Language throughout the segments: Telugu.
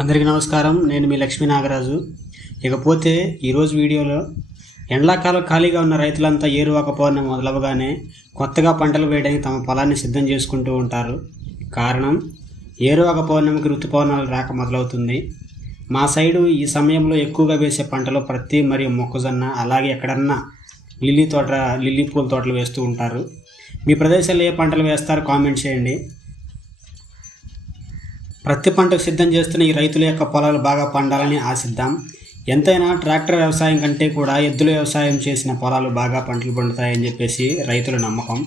అందరికీ నమస్కారం. నేను మీ లక్ష్మీ నాగరాజు. ఇకపోతే ఈరోజు వీడియోలో ఎండాకాలం ఖాళీగా ఉన్న రైతులంతా ఏరువాక పౌర్ణమి మొదలవగానే కొత్తగా పంటలు వేయడానికి తమ పొలాన్ని సిద్ధం చేసుకుంటూ ఉంటారు. కారణం ఏరువాక పౌర్ణమికి ఋతుపవనాలు రాక మొదలవుతుంది. మా సైడు ఈ సమయంలో ఎక్కువగా వేసే పంటలు ప్రత్తి మరియు మొక్కజొన్న, అలాగే ఎక్కడన్నా లిల్లీ పూల తోటలు వేస్తూ ఉంటారు. మీ ప్రదేశాల్లో ఏ పంటలు వేస్తారో కామెంట్ చేయండి. ప్రతి పంటకు సిద్ధం చేస్తున్న ఈ రైతుల యొక్క పొలాలు బాగా పండాలని ఆశిద్దాం. ఎంతైనా ట్రాక్టర్ వ్యవసాయం కంటే కూడా ఎద్దుల వ్యవసాయం చేసిన పొలాలు బాగా పంటలు పండుతాయని చెప్పేసి రైతుల నమ్మకం.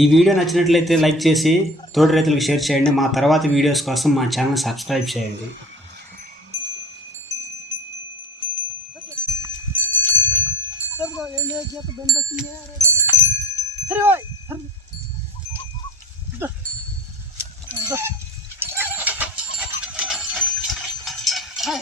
ఈ వీడియో నచ్చినట్లయితే లైక్ చేసి తోటి రైతులకు షేర్ చేయండి. మా తర్వాతి వీడియోస్ కోసం మా ఛానల్ సబ్స్క్రైబ్ చేయండి. Hi.